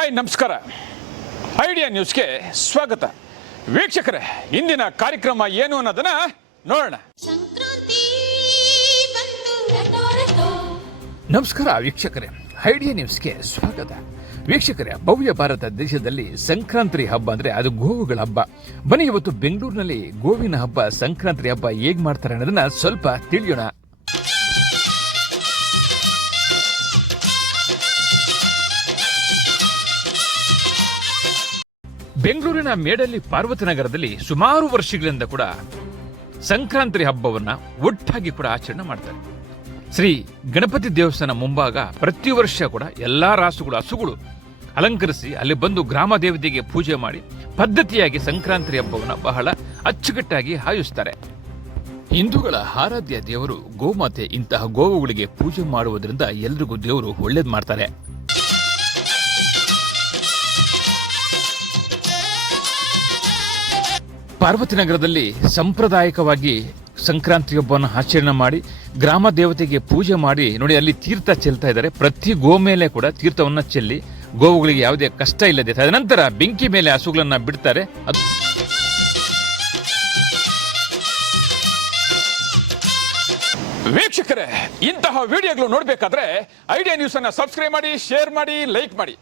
Hi ನಮಸ್ಕಾರ. Idea ನ್ಯೂಸ್ಗೆ ಸ್ವಾಗತ. ವೀಕ್ಷಕರೇ ಇಂದಿನ ಕಾರ್ಯಕ್ರಮ ಏನು ಅನ್ನೋದನ್ನ ನೋಡೋಣ. ನಮಸ್ಕಾರ ವೀಕ್ಷಕರೇ ಐಡಿಯಾ ನ್ಯೂಸ್ಗೆ ಸ್ವಾಗತ. ವೀಕ್ಷಕರೇ ಭವ್ಯ ಭಾರತ ದೇಶದಲ್ಲಿ ಸಂಕ್ರಾಂತಿ ಹಬ್ಬ ಅಂದ್ರೆ ಅದು ಗೋವುಗಳ ಹಬ್ಬ. ಬನ್ನಿ ಇವತ್ತು ಬೆಂಗಳೂರಿನಲ್ಲಿ ಗೋವಿನ ಹಬ್ಬ ಸಂಕ್ರಾಂತಿ ಹಬ್ಬ ಹೇಗ್ ಮಾಡ್ತಾರೆ ಅನ್ನೋದನ್ನ ಸ್ವಲ್ಪ ತಿಳಿಯೋಣ. ಬೆಂಗಳೂರಿನ ಮೇಡಲ್ಲಿ ಪಾರ್ವತಿನಗರದಲ್ಲಿ ಸುಮಾರು ವರ್ಷಗಳಿಂದ ಕೂಡ ಸಂಕ್ರಾಂತಿ ಹಬ್ಬವನ್ನು ಒಟ್ಟಾಗಿ ಕೂಡ ಆಚರಣೆ ಮಾಡ್ತಾರೆ. ಶ್ರೀ ಗಣಪತಿ ದೇವಸ್ಥಾನ ಮುಂಭಾಗ ಪ್ರತಿ ವರ್ಷ ಕೂಡ ಎಲ್ಲ ರಾಸುಗಳು, ಹಸುಗಳು ಅಲಂಕರಿಸಿ ಅಲ್ಲಿ ಬಂದು ಗ್ರಾಮ ದೇವತೆಗೆ ಪೂಜೆ ಮಾಡಿ ಪದ್ಧತಿಯಾಗಿ ಸಂಕ್ರಾಂತಿ ಹಬ್ಬವನ್ನು ಬಹಳ ಅಚ್ಚುಕಟ್ಟಾಗಿ ಆಯೋಜಿಸ್ತಾರೆ. ಹಿಂದೂಗಳ ಆರಾಧ್ಯ ದೇವರು ಗೋಮಾತೆ ಇಂತಹ ಗೋವುಗಳಿಗೆ ಪೂಜೆ ಮಾಡುವುದರಿಂದ ಎಲ್ರಿಗೂ ದೇವರು ಒಳ್ಳೇದು ಮಾಡ್ತಾರೆ. ಪಾರ್ವತಿ ನಗರದಲ್ಲಿ ಸಾಂಪ್ರದಾಯಿಕವಾಗಿ ಸಂಕ್ರಾಂತಿ ಹಬ್ಬವನ್ನು ಆಚರಣೆ ಮಾಡಿ ಗ್ರಾಮ ದೇವತೆಗೆ ಪೂಜೆ ಮಾಡಿ, ನೋಡಿ ಅಲ್ಲಿ ತೀರ್ಥ ಚೆಲ್ತಾ ಇದ್ದಾರೆ. ಪ್ರತಿ ಗೋ ಮೇಲೆ ಕೂಡ ತೀರ್ಥವನ್ನು ಚೆಲ್ಲಿ ಗೋವುಗಳಿಗೆ ಯಾವುದೇ ಕಷ್ಟ ಇಲ್ಲದೆ ತದನಂತರ ಬೆಂಕಿ ಮೇಲೆ ಹಸುಗಳನ್ನು ಬಿಡ್ತಾರೆ. ವೀಕ್ಷಕರೇ, ಇಂತಹ ವಿಡಿಯೋಗಳು ನೋಡಬೇಕಾದ್ರೆ ಐಡಿಯಾ ನ್ಯೂಸ್ ಅನ್ನ ಸಬ್ಸ್ಕ್ರೈಬ್ ಮಾಡಿ, ಶೇರ್ ಮಾಡಿ, ಲೈಕ್ ಮಾಡಿ.